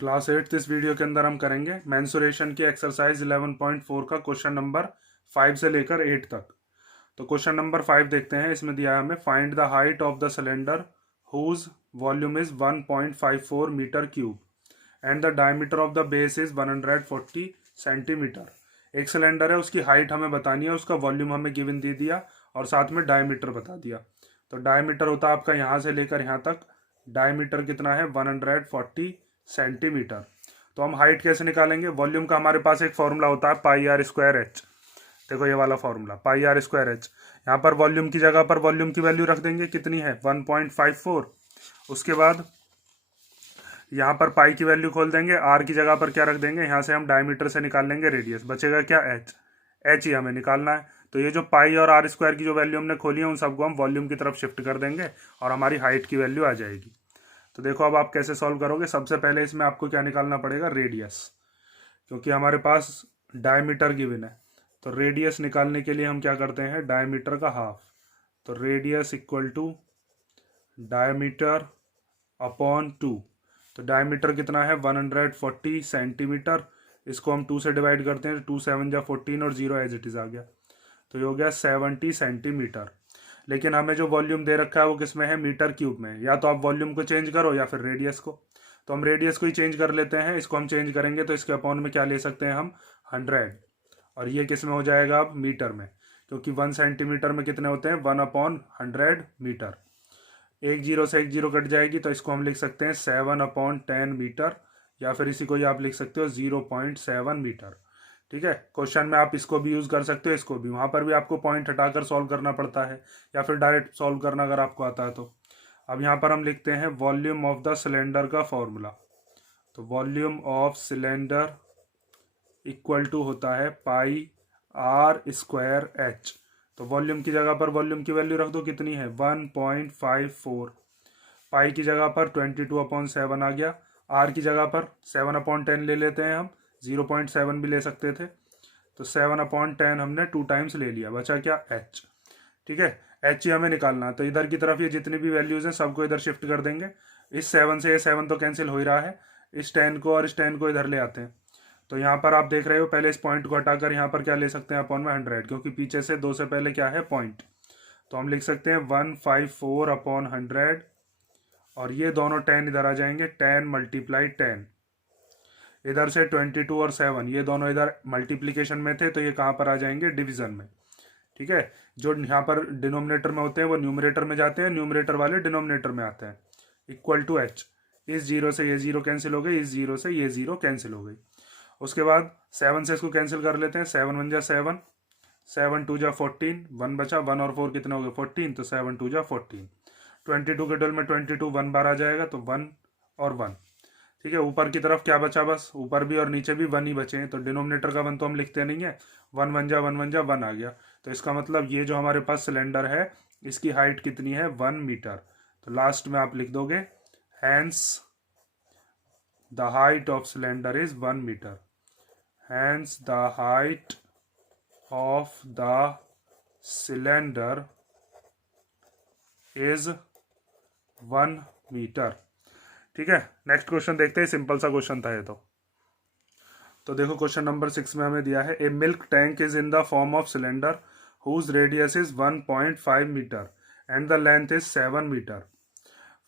Class 8 इस video के अंदर हम करेंगे मेंसुरेशन की एक्सरसाइज 11.4 का क्वेश्चन नंबर 5 से लेकर 8 तक। तो क्वेश्चन नंबर 5 देखते हैं। इसमें दिया है हमें find the height of the cylinder whose volume is 1.54 metre cube and the diameter of the base is 140 centimetre. एक सिलेंडर है, उसकी हाइट हमें बतानी है, उसका वॉल्यूम हमें गिवन दे दिया और साथ में डायमीटर बता दिया। तो डायमीटर होता है आपका यहाँ से लेकर यहाँ तक, डायमीटर कितना है 140 सेंटीमीटर। तो हम हाइट कैसे निकालेंगे? वॉल्यूम का हमारे पास एक फॉर्मूला होता है पाई आर स्क्वायर एच। देखो ये वाला formula pi r square h. यहाँ पर वॉल्यूम की जगह पर वॉल्यूम की वैल्यू रख देंगे, कितनी है 1.54। उसके बाद यहाँ पर पाई की वैल्यू खोल देंगे, आर की जगह पर क्या रख देंगे, यहाँ से हम डायमीटर से निकाल लेंगे रेडियस, बचेगा क्या एच। एच ही हमें निकालना है। तो ये जो पाई और आर स्क्वायर की जो वैल्यू हमने खोली है उन सबको हम वॉल्यूम की तरफ शिफ्ट कर देंगे और हमारी हाइट की वैल्यू आ जाएगी। तो देखो अब आप कैसे सॉल्व करोगे। सबसे पहले इसमें आपको क्या निकालना पड़ेगा, रेडियस, क्योंकि हमारे पास डायमीटर गिवन है। तो रेडियस निकालने के लिए हम क्या करते हैं, डायमीटर का हाफ। तो radius equal to diameter upon 2। तो डायमीटर कितना है 140 सेंटीमीटर। इसको हम 2 से डिवाइड करते हैं, 2 7 जा 14 और 0 एज इट इज आ गया। तो ये हो गया 70 सेंटीमीटर। लेकिन हमें जो वॉल्यूम दे रखा है वो किस में है, मीटर क्यूब में। या तो आप वॉल्यूम को चेंज करो या फिर रेडियस को। तो हम रेडियस को ही चेंज कर लेते हैं। इसको हम चेंज करेंगे तो इसके अपॉन में क्या ले सकते हैं हम, 100। और ये किस में हो जाएगा अब, मीटर में, क्योंकि 1 सेंटीमीटर में कितने होते हैं 1/100 मीटर। एक जीरो से एक जीरो कट जाएगी, तो इसको हम लिख सकते हैं 7/10 मीटर, या फिर इसी को ही आप लिख सकते हो 0.7 मीटर। ठीक है, क्वेश्चन में आप इसको भी यूज कर सकते हो, इसको भी। वहां पर भी आपको पॉइंट हटाकर सॉल्व करना पड़ता है या फिर डायरेक्ट सॉल्व करना अगर आपको आता है तो। अब यहाँ पर हम लिखते हैं वॉल्यूम ऑफ द सिलेंडर का फॉर्मूला। तो volume of cylinder equal to होता है पाई आर स्क्वायर एच। तो वॉल्यूम की जगह पर वॉल्यूम की वैल्यू रख दो, कितनी है 1.54। पाई की जगह पर 22/7 आ गया। आर की जगह पर 7/10 ले लेते हैं हम, 0.7 भी ले सकते थे। तो 7/10 हमने 2 टाइम्स ले लिया, बचा क्या एच। ठीक है, एच ही हमें निकालना है। तो इधर की तरफ ये जितनी भी वैल्यूज हैं सबको इधर शिफ्ट कर देंगे। इस 7 से ये 7 तो कैंसिल हो ही रहा है, इस 10 को और इस 10 को इधर ले आते हैं। तो यहाँ पर आप देख रहे हो, पहले इस पॉइंट को हटाकर यहाँ पर क्या ले सकते हैं अपॉन में 100, क्योंकि पीछे से 2 से पहले क्या है पॉइंट। तो हम लिख सकते हैं 154/100, और ये दोनों 10 इधर आ जाएंगे, 10 × 10। इधर से 22 और 7 ये दोनों इधर मल्टीप्लीकेशन में थे, तो ये कहाँ पर आ जाएंगे, डिवीजन में। ठीक है, जो यहाँ पर डिनोमिनेटर में होते हैं वो न्यूमरेटर में जाते हैं, न्यूमरेटर वाले डिनोमिनेटर में आते हैं। इक्वल टू एच, इस जीरो से ये जीरो कैंसिल हो गई, इस जीरो से ये जीरो कैंसिल हो गई। उसके बाद 7 से इसको कैंसिल कर लेते हैं, 7 1 जा 7, 7 2 जा 14, 1 बचा, 1 और 4 कितना हो गया 14, तो 7 2 जा 14। 22 के डबल में 22 1 बार आ जाएगा, तो 1 और 1। ठीक है, ऊपर की तरफ क्या बचा, बस ऊपर भी और नीचे भी 1 ही बचे हैं। तो डिनोमिनेटर का 1 तो हम लिखते नहीं है, 1 1 जा 1 1 जा 1 आ गया। तो इसका मतलब ये जो हमारे पास सिलेंडर है इसकी हाइट कितनी है 1 मीटर। तो लास्ट में आप लिख दोगे hence the height of cylinder is 1 metre. Hence the height of the cylinder is 1 metre. ठीक है, नेक्स्ट क्वेश्चन देखते हैं। सिंपल सा क्वेश्चन था ये तो देखो क्वेश्चन नंबर 6 में हमें दिया है a milk tank is in the form of cylinder whose radius is 1.5 metre and the length is 7 metre.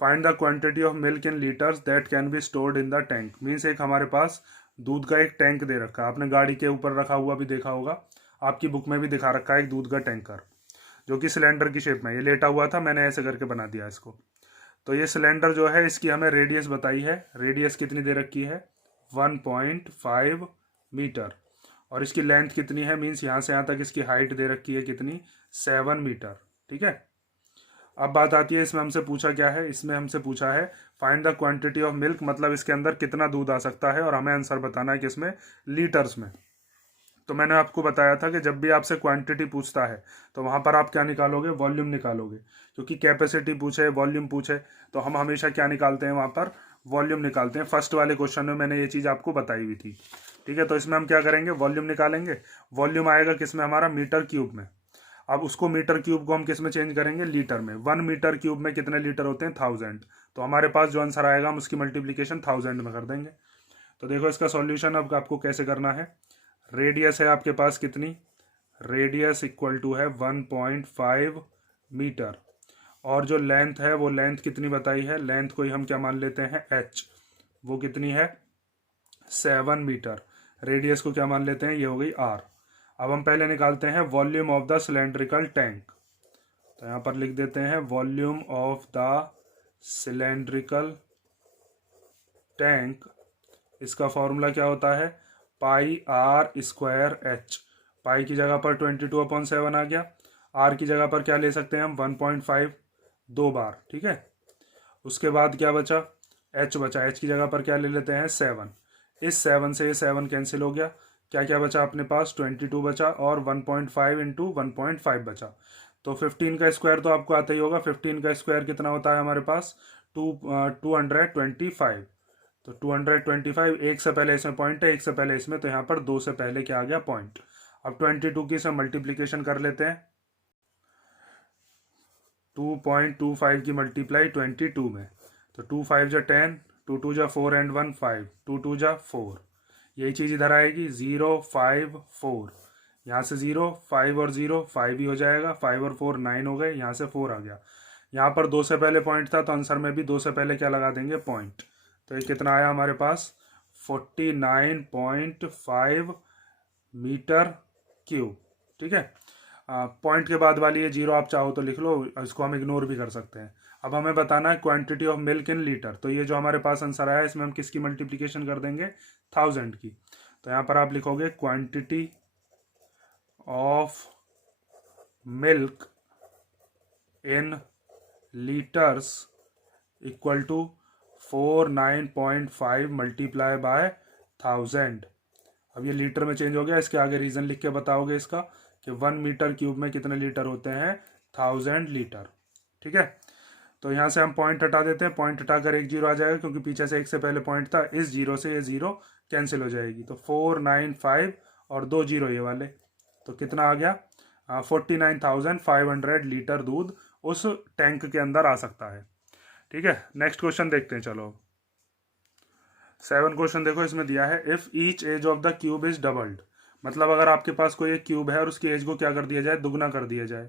Find the quantity of milk in litres that can be stored in the tank. Means एक हमारे पास दूध का एक tank दे रखा है, आपने गाड़ी के ऊपर रखा हुआ भी देखा होगा, आपकी बुक में भी दिखा रखा है एक दूध का टैंकर जो कि सिलेंडर की शेप में। ये लेटा हुआ था, मैंने ऐसे करके बना दिया इसको। तो ये सिलेंडर जो है इसकी हमें रेडियस बताई है, रेडियस कितनी दे रखी है 1.5 मीटर, और इसकी लेंथ कितनी है, मीन्स यहाँ से यहाँ तक इसकी हाइट दे रखी है कितनी 7 मीटर। ठीक है, अब बात आती है इसमें हमसे पूछा क्या है, इसमें हमसे पूछा है find the quantity of milk, मतलब इसके अंदर कितना दूध आ सकता है, और हमें आंसर बताना है किसमें, लीटर्स में। तो मैंने आपको बताया था कि जब भी आपसे क्वांटिटी पूछता है तो वहां पर आप क्या निकालोगे, वॉल्यूम निकालोगे। क्योंकि कैपेसिटी पूछे, वॉल्यूम पूछे, तो हम हमेशा क्या निकालते हैं वहां पर, वॉल्यूम निकालते हैं। फर्स्ट वाले क्वेश्चन में मैंने ये चीज आपको बताई हुई थी। ठीक है, तो इसमें हम क्या करेंगे, वॉल्यूम निकालेंगे। वॉल्यूम आएगा किसमें, हमारा मीटर क्यूब में। अब उसको मीटर क्यूब को हम किस में चेंज करेंगे, लीटर में। 1 मीटर क्यूब में कितने लीटर होते हैं 1000। तो हमारे पास जो आंसर आएगा हम उसकी मल्टीप्लीकेशन 1000 में कर देंगे। तो देखो इसका सॉल्यूशन अब आपको कैसे करना है। रेडियस है आपके पास कितनी, रेडियस इक्वल टू है 1.5 मीटर, और जो लेंथ है वो लेंथ कितनी बताई है, लेंथ को ही हम क्या मान लेते हैं h, वो कितनी है 7 मीटर। रेडियस को क्या मान लेते हैं, ये हो गई r। अब हम पहले निकालते हैं volume of the cylindrical tank. तो यहाँ पर लिख देते हैं volume of the cylindrical tank, इसका फॉर्मूला क्या होता है, पाई आर स्क्वायर एच। पाई की जगह पर 22/7 आ गया, आर की जगह पर क्या ले सकते हैं हम 1.5 दो बार, ठीक है। उसके बाद क्या बचा, एच बचा, एच की जगह पर क्या ले लेते हैं 7। इस 7 से ये 7 कैंसिल हो गया, क्या क्या बचा अपने पास 22 बचा और 1.5 इंटू 1.5 बचा। तो 15 का स्क्वायर तो आपको आता ही होगा, 15 का स्क्वायर कितना होता है हमारे पास 225। तो 225, एक से पहले इसमें पॉइंट है, एक से पहले इसमें, तो यहाँ पर 2 से पहले क्या आ गया पॉइंट। अब 22 की से मल्टीप्लीकेशन कर लेते हैं, 2.25 की मल्टीप्लाई 22 में, तो 2 5 जा 10, 2 2 जा 4 एंड 1 5, 2 2 जा 4, यही चीज़ इधर आएगी 0 5 4, यहाँ से 0 5 और 0 5 ही हो जाएगा, 5 और 4 9 हो गए, यहाँ से 4 आ गया। यहाँ पर 2 से पहले पॉइंट था तो आंसर में भी 2 से पहले क्या लगा देंगे पॉइंट। तो ये कितना आया हमारे पास 49.5 मीटर क्यूब, ठीक है। पॉइंट के बाद वाली ये 0 आप चाहो तो लिख लो, इसको हम इग्नोर भी कर सकते हैं। अब हमें बताना है quantity of milk in litre. तो ये जो हमारे पास आंसर आया इसमें हम किसकी मल्टीप्लिकेशन कर देंगे 1000 की। तो यहाँ पर आप लिखोगे quantity of milk in litres equal to 49.5 multiply by 1000। अब ये लीटर में चेंज हो गया, इसके आगे रीजन लिख के बताओगे इसका कि 1 मीटर क्यूब में कितने लीटर होते हैं 1000 लीटर, ठीक है। तो यहाँ से हम पॉइंट हटा देते हैं, पॉइंट हटाकर एक 0 आ जाएगा क्योंकि पीछे से एक से पहले पॉइंट था, इस 0 से ये 0 कैंसिल हो जाएगी। तो 495 और 2 0 ये वाले, तो कितना आ गया 49,500 लीटर दूध उस टैंक के अंदर आ सकता है, ठीक है। नेक्स्ट क्वेश्चन देखते हैं, चलो 7 क्वेश्चन देखो इसमें दिया है if each edge of the cube is doubled. मतलब अगर आपके पास कोई एक क्यूब है और उसकी एज को क्या कर दिया जाए, दुगना कर दिया जाए।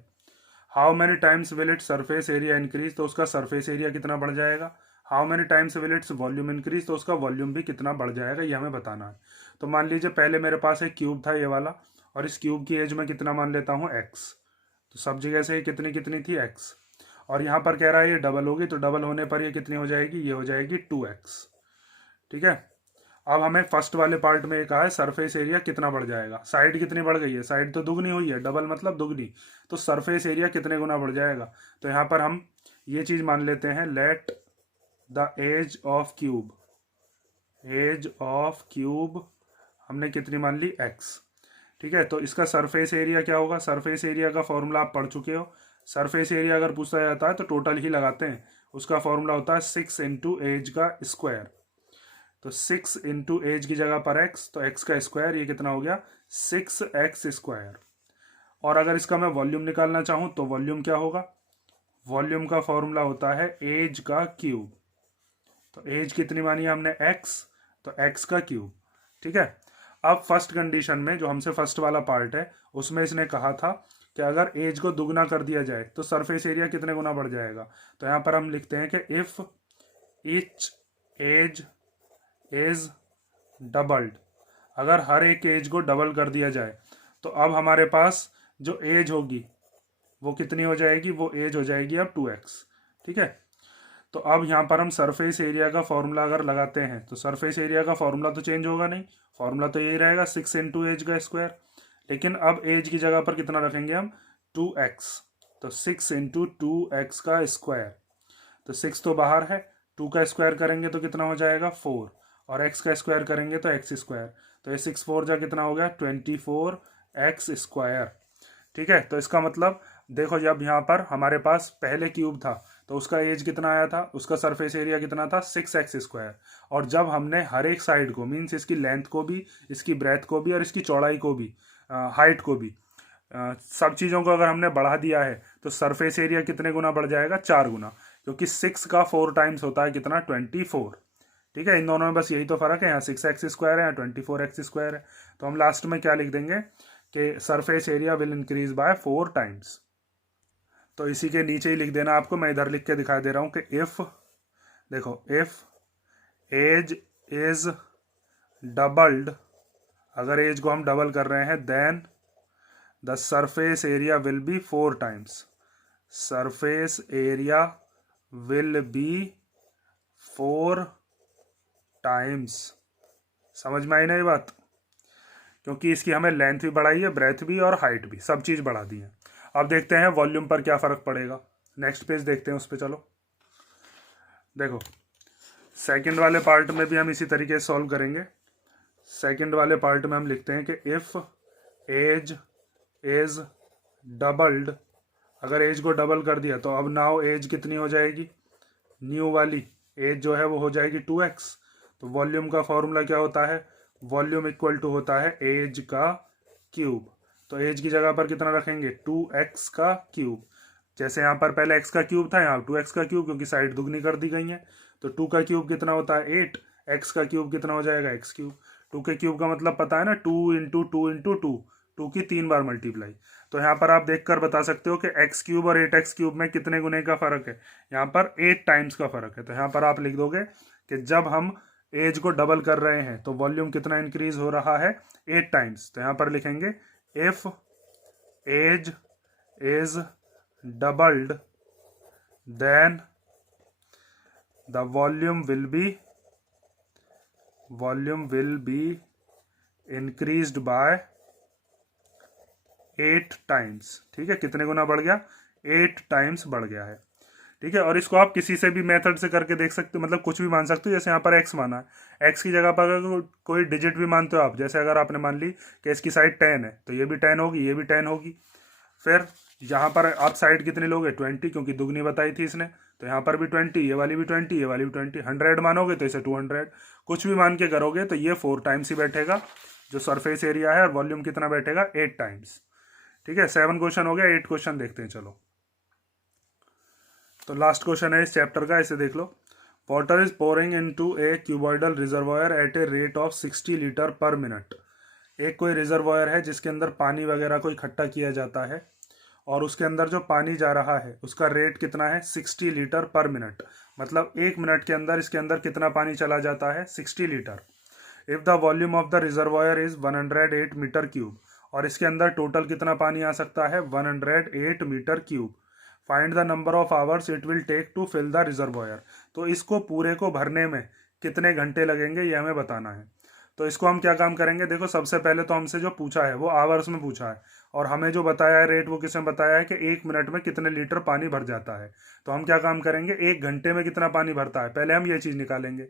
How many times will it surface area increase, तो उसका सरफेस एरिया कितना बढ़ जाएगा। How many times will its volume increase, तो उसका वॉल्यूम भी कितना बढ़ जाएगा, ये हमें बताना है। तो मान लीजिए पहले मेरे पास एक क्यूब था ये वाला, और इस क्यूब की एज में कितना मान लेता हूँ x। तो सब जगह से कितनी कितनी थी x, और यहाँ पर कह रहा है ये डबल होगी, तो डबल होने पर ये कितनी हो जाएगी, ये हो जाएगी 2x, ठीक है। अब हमें फर्स्ट वाले पार्ट में कहा है सरफेस एरिया कितना बढ़ जाएगा, साइड कितनी बढ़ गई है, साइड तो दुगनी हुई है, डबल मतलब दुगनी, तो सरफेस एरिया कितने गुना बढ़ जाएगा। तो यहाँ पर हम ये चीज मान लेते हैं, let the edge of cube, edge of cube हमने कितनी मान ली x, ठीक है। तो इसका सरफेस एरिया क्या होगा, सरफेस एरिया का फॉर्मूला आप पढ़ चुके हो। सरफेस एरिया अगर पूछा जाता है तो टोटल ही लगाते हैं, उसका फॉर्मूला होता है 6 इंटू एज का स्क्वायर। तो 6 इंटू एज की जगह पर x, तो x का स्क्वायर, ये कितना हो गया 6x स्क्वायर। और अगर इसका मैं वॉल्यूम निकालना चाहूं तो वॉल्यूम क्या होगा, वॉल्यूम का फॉर्मूला होता है एज का क्यूब। तो एज कितनी मानी हमने x, तो x का क्यूब, ठीक है। अब फर्स्ट कंडीशन में जो हमसे फर्स्ट वाला पार्ट है उसमें इसने कहा था कि अगर एज को दुगना कर दिया जाए तो सरफेस एरिया कितने गुना बढ़ जाएगा। तो यहां पर हम लिखते हैं कि if each edge is doubled, अगर हर एक एज को डबल कर दिया जाए तो अब हमारे पास जो एज होगी वो कितनी हो जाएगी, वो एज हो जाएगी अब 2x, ठीक है। तो अब यहाँ पर हम सरफेस एरिया का फॉर्मूला अगर लगाते हैं तो सरफेस एरिया का फॉर्मूला तो चेंज होगा नहीं, फॉर्मूला तो यही रहेगा 6 इंटू एज का स्क्वायर। लेकिन अब एज की जगह पर कितना रखेंगे हम 2x, तो 6 इंटू 2x का स्क्वायर। तो 6 तो बाहर है, 2 का स्क्वायर करेंगे तो कितना हो जाएगा 4, और x का स्क्वायर करेंगे तो x स्क्वायर। तो ये 6 4 जा कितना हो गया 24x स्क्वायर, ठीक है। तो इसका मतलब देखो जब यहाँ पर हमारे पास पहले क्यूब था तो उसका एज कितना आया था, उसका सरफेस एरिया कितना था 6x स्क्वायर। और जब हमने हर एक साइड को मीन्स इसकी लेंथ को भी, इसकी ब्रेथ को भी और इसकी चौड़ाई को भी, हाइट को भी, सब चीज़ों को अगर हमने बढ़ा दिया है तो सरफेस एरिया कितने गुना बढ़ जाएगा 4 गुना, क्योंकि 6 का 4 टाइम्स होता है कितना 24, ठीक है, इन दोनों में बस यही तो फर्क है, यहाँ 6x² है, यहाँ 24x² है। तो हम लास्ट में क्या लिख देंगे कि surface area will increase by 4 times. तो इसी के नीचे ही लिख देना आपको, मैं इधर लिख के दिखा दे रहा हूँ कि इफ, देखो, इफ एज इज डबल्ड, अगर एज को हम डबल कर रहे हैं, then the surface area will be 4 times. Surface area will be 4 times. समझ में आई ना ये बात? क्योंकि इसकी हमें लेंथ भी बढ़ाई है, ब्रेथ भी और हाइट भी, सब चीज़ बढ़ा दी है। अब देखते हैं वॉल्यूम पर क्या फ़र्क पड़ेगा। नेक्स्ट पेज देखते हैं, उस पर चलो। देखो, सेकंड वाले पार्ट में भी हम इसी तरीके से सॉल्व करेंगे। सेकंड वाले पार्ट में हम लिखते हैं कि इफ़ एज इज डबल्ड, अगर एज को डबल कर दिया तो अब नाउ एज कितनी हो जाएगी, न्यू वाली एज जो है वो हो जाएगी 2x। तो वॉल्यूम का फॉर्मूला क्या होता है, वॉल्यूम इक्वल टू होता है एज का क्यूब। तो एज की जगह पर कितना रखेंगे, 2x का क्यूब। जैसे यहाँ पर पहले x का क्यूब था, यहाँ 2x का क्यूब, क्योंकि साइड दुगनी कर दी गई है। तो 2 का क्यूब कितना होता है 8, x का क्यूब कितना हो जाएगा x क्यूब। 2 के क्यूब का मतलब पता है ना, 2 इंटू 2 इंटू 2, 2 की 3 बार मल्टीप्लाई। तो यहाँ पर आप देखकर बता सकते हो कि x क्यूब और 8x क्यूब में कितने गुने का फर्क है, यहाँ पर 8 टाइम्स का फर्क है। तो यहाँ पर आप लिख दोगे कि जब हम एज को डबल कर रहे हैं तो वॉल्यूम कितना इंक्रीज हो रहा है, 8 टाइम्स। तो यहाँ पर लिखेंगे if edge is doubled then the volume will be increased by 8 times. ठीक है, कितने गुना बढ़ गया, 8 टाइम्स बढ़ गया है। ठीक है, और इसको आप किसी से भी मेथड से करके देख सकते हो, मतलब कुछ भी मान सकते हो। जैसे यहाँ पर x माना है, x की जगह पर अगर कोई डिजिट भी मानते हो आप, जैसे अगर आपने मान ली कि इसकी साइड 10 है तो ये भी 10 होगी, ये भी 10 होगी। फिर यहाँ पर आप साइड कितनी लोगे, 20, क्योंकि दुगनी बताई थी इसने। तो यहाँ पर भी 20, ये वाली भी 20, ये वाली भी 20। 100 मानोगे तो इसे 200, कुछ भी मान के करोगे तो ये 4 टाइम्स ही बैठेगा। जो सरफेस एरिया है, और वॉल्यूम कितना बैठेगा, 8 टाइम्स। ठीक है, 7 क्वेश्चन हो गया, 8 क्वेश्चन देखते हैं चलो। तो लास्ट क्वेश्चन है इस चैप्टर का, इसे देख लो। Water is pouring into a cuboidal reservoir at a rate of 60 litre per minute. एक कोई रिजर्वायर है जिसके अंदर पानी वगैरह को इकट्ठा किया जाता है, और उसके अंदर जो पानी जा रहा है उसका रेट कितना है, 60 लीटर पर मिनट। मतलब 1 मिनट के अंदर इसके अंदर कितना पानी चला जाता है, 60 litre. If the volume of the reservoir is 108 metre cube, और इसके अंदर टोटल कितना पानी आ सकता है, 108 metre cube. Find the number of hours it will take to fill the reservoir. तो इसको पूरे को भरने में कितने घंटे लगेंगे ये हमें बताना है। तो इसको हम क्या काम करेंगे, देखो, सबसे पहले तो हमसे जो पूछा है वो आवर्स में पूछा है, और हमें जो बताया है रेट वो किसने बताया है कि 1 मिनट में कितने लीटर पानी भर जाता है। तो हम क्या काम करेंगे, 1 घंटे में कितना पानी भरता है, पहले हम ये चीज़ निकालेंगे।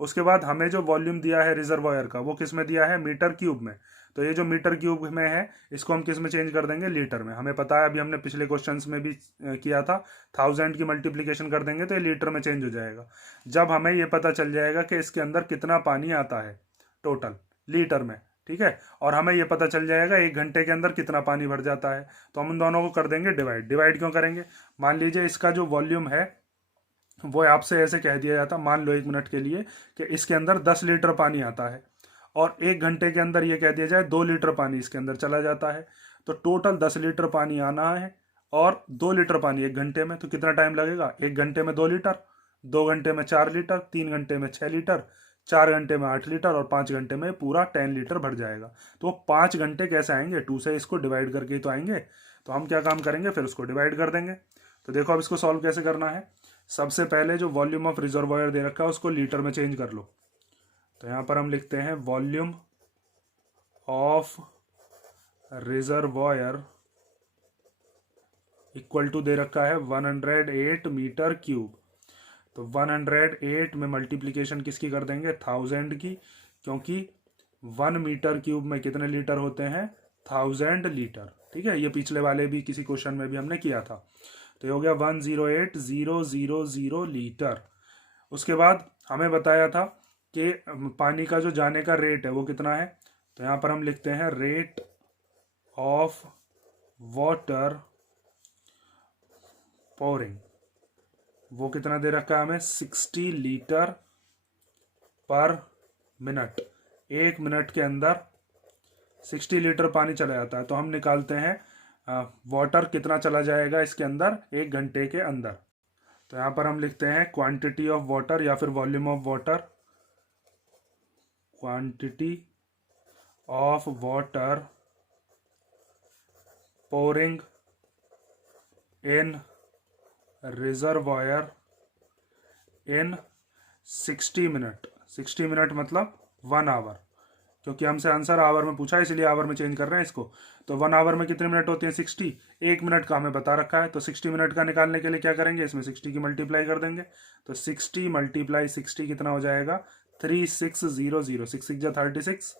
उसके बाद हमें जो वॉल्यूम दिया है रिजर्वायर का वो किस में दिया है, मीटर क्यूब में। तो ये जो मीटर क्यूब में है इसको हम किस में चेंज कर देंगे, लीटर में। हमें पता है, अभी हमने पिछले क्वेश्चंस में भी किया था, 1000 की मल्टीप्लीकेशन कर देंगे तो ये लीटर में चेंज हो जाएगा। जब हमें ये पता चल जाएगा कि इसके अंदर कितना पानी आता है टोटल लीटर में, ठीक है, और हमें ये पता चल जाएगा 1 घंटे के अंदर कितना पानी भर जाता है, तो हम उन दोनों को कर देंगे डिवाइड। डिवाइड क्यों करेंगे, मान लीजिए इसका जो वॉल्यूम है वो आपसे ऐसे कह दिया जाता, मान लो 1 मिनट के लिए कि इसके अंदर 10 लीटर पानी आता है, और 1 घंटे के अंदर ये कह दिया जाए 2 लीटर पानी इसके अंदर चला जाता है। तो टोटल 10 लीटर पानी आना है, और 2 लीटर पानी 1 घंटे में। तो कितना टाइम लगेगा, 1 घंटे में 2 लीटर, 2 घंटे में 4 लीटर, 3 घंटे में 6 लीटर, 4 घंटे में 8 लीटर, और 5 घंटे में पूरा 10 लीटर भर जाएगा। तो 5 घंटे कैसे आएंगे, 2 से इसको डिवाइड करके ही तो आएंगे। तो हम क्या काम करेंगे, फिर उसको डिवाइड कर देंगे। तो देखो अब इसको सॉल्व कैसे करना है। सबसे पहले जो वॉल्यूम ऑफ रिजर्वायर दे रखा है उसको लीटर में चेंज कर लो। तो यहाँ पर हम लिखते हैं volume of reservoir equal to दे रखा है 108 मीटर क्यूब। तो 108 में मल्टीप्लीकेशन किसकी कर देंगे, 1000 की, क्योंकि 1 मीटर क्यूब में कितने लीटर होते हैं, 1000 लीटर। ठीक है, ये पिछले वाले भी किसी क्वेश्चन में भी हमने किया था। तो ये हो गया 108,000 लीटर। उसके बाद हमें बताया था कि पानी का जो जाने का रेट है वो कितना है। तो यहाँ पर हम लिखते हैं रेट ऑफ वाटर पोरिंग, वो कितना दे रखा है हमें, 60 लीटर पर मिनट, 1 मिनट के अंदर 60 लीटर पानी चला जाता है। तो हम निकालते हैं वाटर कितना चला जाएगा इसके अंदर 1 घंटे के अंदर। तो यहाँ पर हम लिखते हैं क्वांटिटी ऑफ वाटर या फिर volume of water, quantity of water pouring in reservoir in 60 minute. 60 minute मतलब 1 आवर, क्योंकि हमसे आंसर आवर में पूछा है इसलिए आवर में चेंज कर रहे हैं इसको। तो 1 आवर में कितने मिनट होते हैं 60, 1 मिनट का हमें बता रखा है। तो 60 मिनट का निकालने के लिए क्या करेंगे, इसमें 60 की मल्टीप्लाई कर देंगे। तो 60 मल्टीप्लाई 60 कितना हो जाएगा 3600, 6 6 36।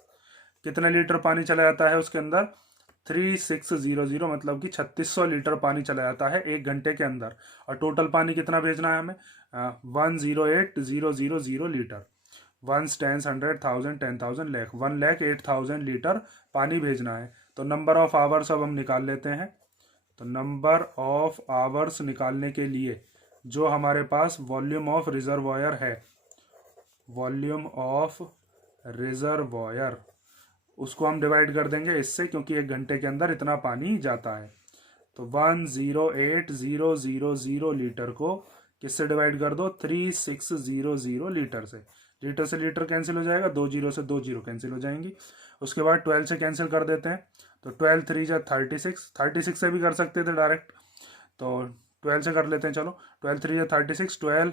कितने लीटर पानी चला जाता है उसके अंदर 3600, मतलब कि 3600 लीटर पानी चला जाता है 1 घंटे के अंदर। और टोटल पानी कितना भेजना है हमें 108,000 लीटर। 1 10 100 1000 10,000 लाख 1,08,000 लीटर पानी भेजना है। तो नंबर ऑफ आवर्स अब हम निकाल लेते हैं। तो नंबर ऑफ आवर्स निकालने के लिए जो हमारे पास वॉल्यूम ऑफ रिजर्वॉयर है, वॉल्यूम ऑफ रिजर्वॉयर, उसको हम डिवाइड कर देंगे इससे, क्योंकि 1 घंटे के अंदर इतना पानी जाता है। तो 108,000 लीटर को किससे डिवाइड कर दो 3600 लीटर से। लीटर से लीटर कैंसिल हो जाएगा, 2 जीरो से 2 जीरो कैंसिल हो जाएंगी। उसके बाद 12 से कैंसिल कर देते हैं। तो 12 3 जा 36, 36 से भी कर सकते थे डायरेक्ट, तो 12 से कर लेते हैं। चलो 12 3 जा 36, 12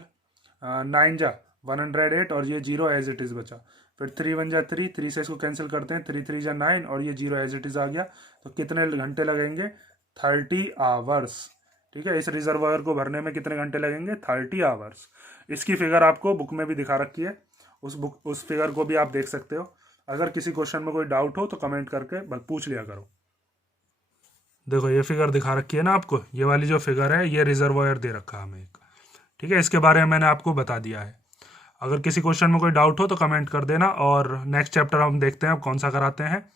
9 जा 108 और ये जीरो एज इट इज़ बचा। फिर 3 1 जा 3, 3 से इसको कैंसिल करते हैं, 3 3 जा 9 और ये जीरो एज इट इज़ आ गया। तो कितने घंटे लगेंगे 30 आवर्स। ठीक है, इस रिजर्वायर को भरने में कितने घंटे लगेंगे 30 आवर्स। इसकी फिगर आपको बुक में भी दिखा रखी है, उस फिगर को भी आप देख सकते हो। अगर किसी क्वेश्चन में कोई डाउट हो तो कमेंट करके पूछ लिया करो। देखो ये फिगर दिखा रखी है ना आपको, ये वाली जो फिगर है ये रिजर्वायर दे रखा है हमें एक। ठीक है, इसके बारे में मैंने आपको बता दिया है। अगर किसी क्वेश्चन में कोई डाउट हो तो कमेंट कर देना। और नेक्स्ट चैप्टर हम देखते हैं अब कौन सा कराते हैं।